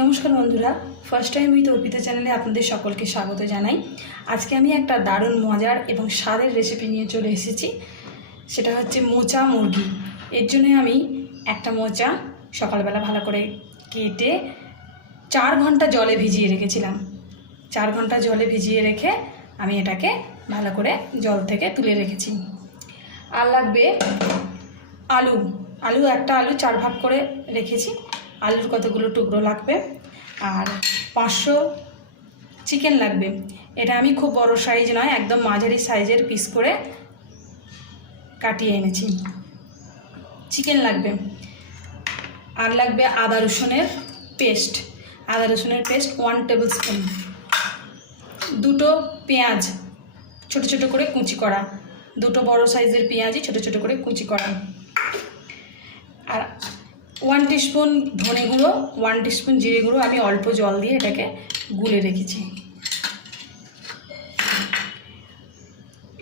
নমস্কার বন্ধুরা, first time with Arpita চ্যানেলে আপনাদের সকলকে স্বাগত জানাই। আজকে আমি একটা দারুণ মজার এবং স্বাদের রেসিপি নিয়ে চলে এসেছি। সেটা হচ্ছে মোচা মুরগি। এর জন্য আমি একটা মোচা সকালবেলা ভালো করে কেটে 4 ঘন্টা জলে ভিজিয়ে রেখেছিলাম। 4 ঘন্টা জলে ভিজিয়ে রেখে আমি এটাকে ভালো করে জল থেকে তুলে রেখেছি। আর লাগবে আলু একটা আলু 4 ভাগ করে রেখেছি। আলুর কতগুলো টুকরো লাগবে। আর 500 চিকেন লাগবে। এটা আমি খুব বড় সাইজ নয়, একদম মাঝারি সাইজের পিস করে কাটিয়ে এনেছি। চিকেন লাগবে। আর লাগবে আদা রসুনের পেস্ট 1 টেবিল স্পুন। 2টো পেঁয়াজ ছোট ছোট করে কুচি করা, 2টো বড় সাইজের পেঁয়াজই ছোট ছোট করে কুচি করা। আর 1 টিস্পুন ধনে গুঁড়ো, 1 টিস্পুন জিরে গুঁড়ো আমি অল্প জল দিয়ে এটাকে গুলে রেখেছি।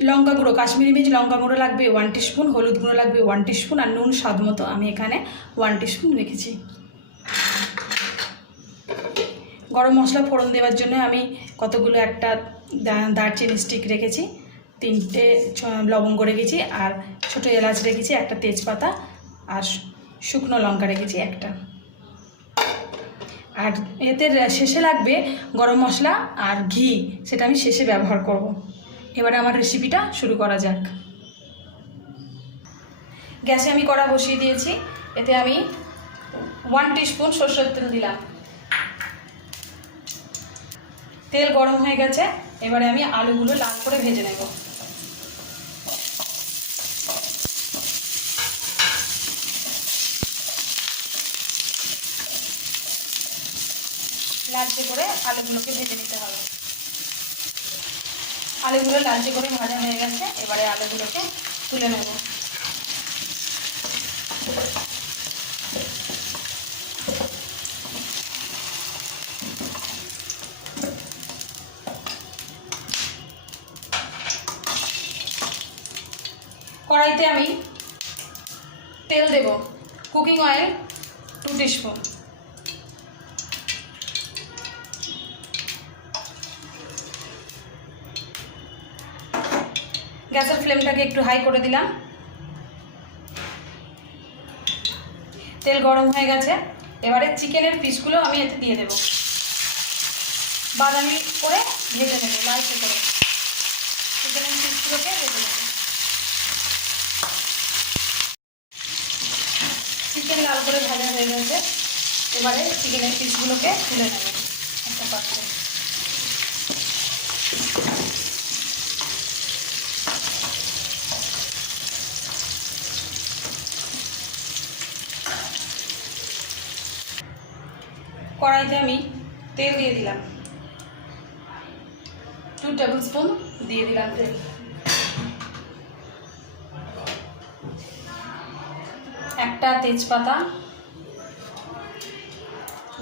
লঙ্কা গুঁড়ো, কাশ্মীরি মির্চ লঙ্কা গুঁড়ো লাগবে 1 টিস্পুন, হলুদ গুঁড়ো লাগবে 1 টিস্পুন, আর নুন স্বাদ মতো আমি এখানে 1 টিস্পুন রেখেছি। গরম মশলা ফোড়ন দেওয়ার জন্য আমি কতগুলো একটা দারচিনি স্টিক রেখেছি, 3টে লবঙ্গ রেখেছি, আর ছোটো এলাচ রেখেছি, একটা তেজপাতা, আর শুকনো লঙ্কা রেখেছি একটা। আর এতে শেষে লাগবে গরম মশলা আর ঘি, সেটা আমি শেষে ব্যবহার করব। এবারে আমার রেসিপিটা শুরু করা যাক। গ্যাসে আমি কড়া বসিয়ে দিয়েছি। এতে আমি 1 টিস্পুন সরষের তেল দিলাম। তেল গরম হয়ে গেছে। এবারে আমি আলুগুলো লাল করে ভেজে নেব। লালচে করে আলুগুলোকে ভেজে নিতে হবে। আলুগুলো লালচে করে ভাজা হয়ে গেছে। এবারে আলুগুলোকে তুলে নেব। কড়াইতে আমি তেল দেব, কুকিং অয়েল 2 টিস্পুন। গ্যাসের ফ্লেমটাকে একটু হাই করে দিলাম। তেল গরম হয়ে গেছে। এবারে চিকেনের পিসগুলো আমি এতে দিয়ে দেব। বাদামি করে ভেজে নেব, লালচে করে চিকেনের পিসগুলোকে ভেজে নেব। চিকেন লাল করে ভাজা হয়ে গেছে। এবারে চিকেনের পিসগুলোকে তুলে নেব একটা পাত্রে। কড়াইতে আমি তেল দিয়ে দিলাম, 2 টেবিল স্পুন দিয়ে দিলাম তেল। একটা তেজপাতা,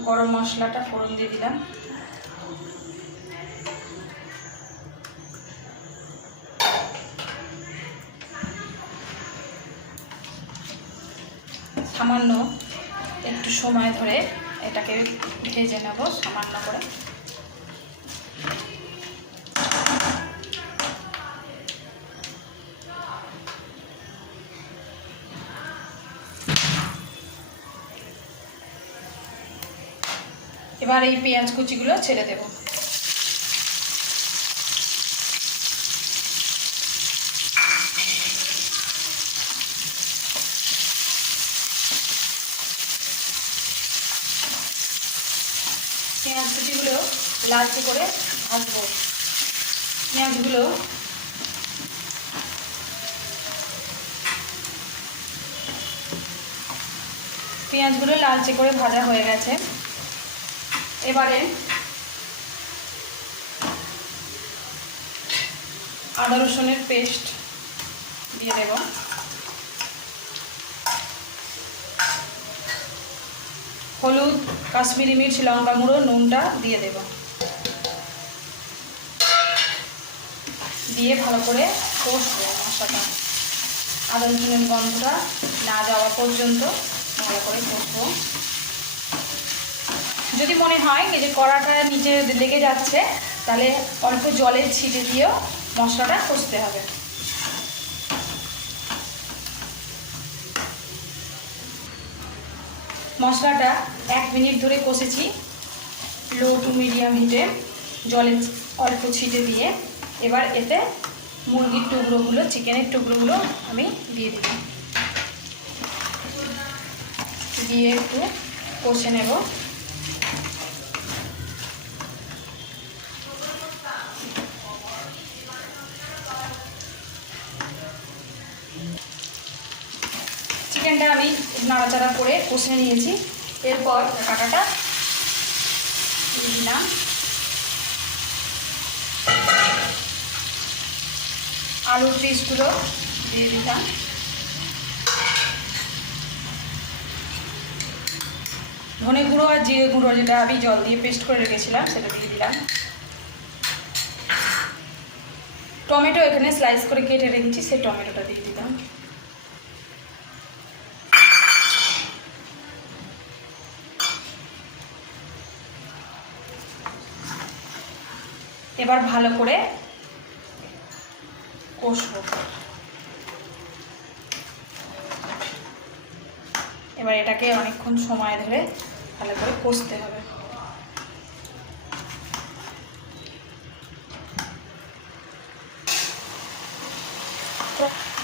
গরম মশলাটা ফোড়ন দিয়ে দিলাম। সামান্য একটু সময় ধরে এটাকে ভেজে নেব সামান্য করে। এবার এই পেঁয়াজ কুচিগুলো ছেড়ে দেব। পেঁয়াজ কুচিগুলো লালচে করে ভাজবো। পেঁয়াজগুলো লালচে করে ভাজা হয়ে গেছে। এবারে আদা রসুনের পেস্ট দিয়ে দেব। হলুদ, কাশ্মীরি মির্চ লঙ্কা গুঁড়ো, নুনটা দিয়ে দেব। দিয়ে ভালো করে কষবো মশলাটা। আদা রসুনের গন্ধটা না যাওয়া পর্যন্ত ভালো করে কষবো। যদি মনে হয় যে কড়াটা নিচে লেগে যাচ্ছে, তাহলে অল্প জলের ছিটে দিয়েও মশলাটা কষতে হবে। মশলাটা 1 মিনিট ধরে কষেছি লো টু মিডিয়াম হিটে, জলের অল্প ছিটে দিয়ে। এবার এতে মুরগির টুকরোগুলো, চিকেনের টুকরোগুলো আমি দিয়ে দিলাম, দিয়ে একটু কষে নেব। চিকেনটা আমি নাড়াচাড়া করে কষে নিয়েছি। এরপর কাটাটা দিয়ে দিলাম, আলুর পিসগুলো দিয়ে দিলাম, ধনে গুঁড়ো আর জিরে গুঁড়ো যেটা আমি জল দিয়ে পেস্ট করে রেখেছিলাম সেটা দিয়ে দিলাম। টমেটো এখানে স্লাইস করে কেটে রেখেছি, সেই টমেটোটা দিয়ে দিলাম। এবার ভালো করে কষবো। এবার এটাকে অনেকক্ষণ সময় ধরে ভালো করে কষতে হবে।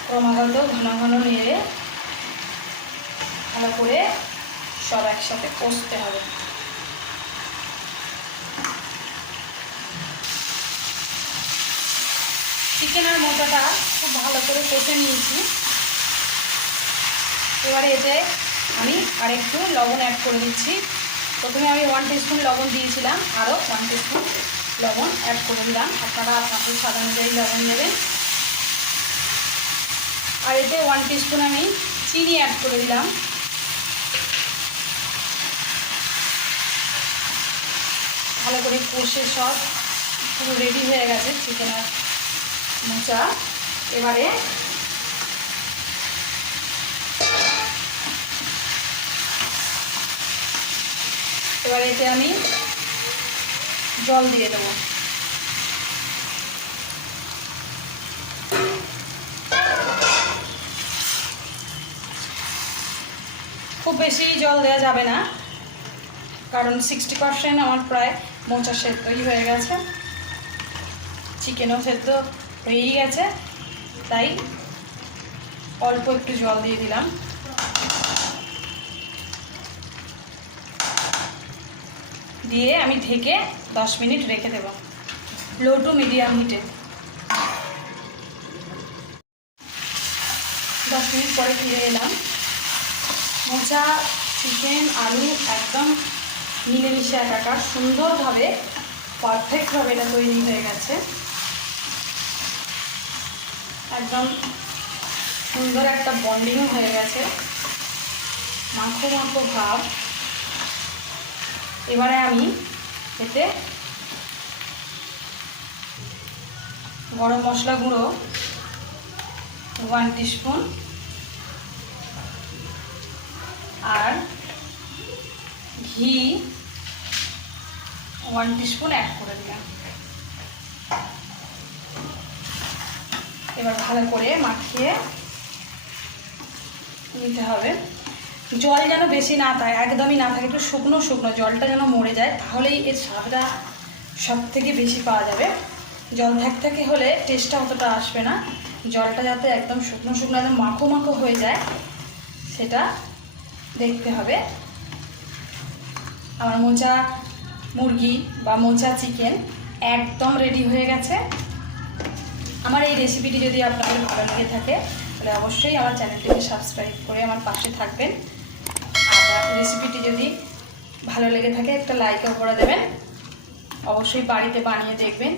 ক্রমাগত ঘন ঘন নেড়ে ভালো করে সব একসাথে কষতে হবে। চিকেন আর মোচাটা খুব ভালো করে কষে নিয়েছি। এবারে এতে আমি আরেকটু লবণ অ্যাড করে দিচ্ছি। প্রথমে আমি 1 টিস্পুন লবণ দিয়েছিলাম, আরও 1 টিস্পুন লবণ অ্যাড করে দিলাম। আপনারা আপনাদের স্বাদ অনুযায়ী লবণ নেবেন। আর এতে 1 টিস্পুন আমি চিনি অ্যাড করে দিলাম। ভালো করে কষে সব পুরো রেডি হয়ে গেছে চিকেন আর মোচা। এবারে এতে আমি জল দিয়ে দেবো। খুব বেশি জল দেওয়া যাবে না, কারণ 60% আমার প্রায় মোচা সেদ্ধই হয়ে গেছে, চিকেনও সেদ্ধ হয়েই গেছে, তাই অল্প একটু জল দিয়ে দিলাম। দিয়ে আমি ঢেকে 10 মিনিট রেখে দেব লো টু মিডিয়াম হিটে। 10 মিনিট পরে ফিরে এলাম। মোচা, চিকেন, আলু একদম মিলেমিশে একাকার সুন্দরভাবে পারফেক্টভাবে এটা তৈরি হয়ে গেছে। একদম সুন্দর একটা বন্ডিংও হয়ে গেছে, মাখো মাখো ভাব। এবারে আমি এতে গরম মশলা গুঁড়ো 1 টিস্পুন আর ঘি 1 টিস্পুন অ্যাড করে দিলাম। এবার ভালো করে মাখিয়ে নিতে হবে। জল যেন বেশি না থাকে, একদমই না থাকে, একটু শুকনো শুকনো, জলটা যেন মরে যায়, তাহলেই এর স্বাদটা সব থেকে বেশি পাওয়া যাবে। জল থাকতে হলে টেস্টটা অতটা আসবে না। জলটা যাতে একদম শুকনো শুকনো, একদম মাখো মাখো হয়ে যায়, সেটা দেখতে হবে। আমার মোচা মুরগি বা মোচা চিকেন একদম রেডি হয়ে গেছে। আমার এই রেসিপিটি যদি আপনাদের ভালো লেগে থাকে তাহলে অবশ্যই আমার চ্যানেলটিকে সাবস্ক্রাইব করে আমার পাশে থাকবেন। আর রেসিপিটি যদি ভালো লেগে থাকে একটা লাইকও করে দেবেন। অবশ্যই বাড়িতে বানিয়ে দেখবেন।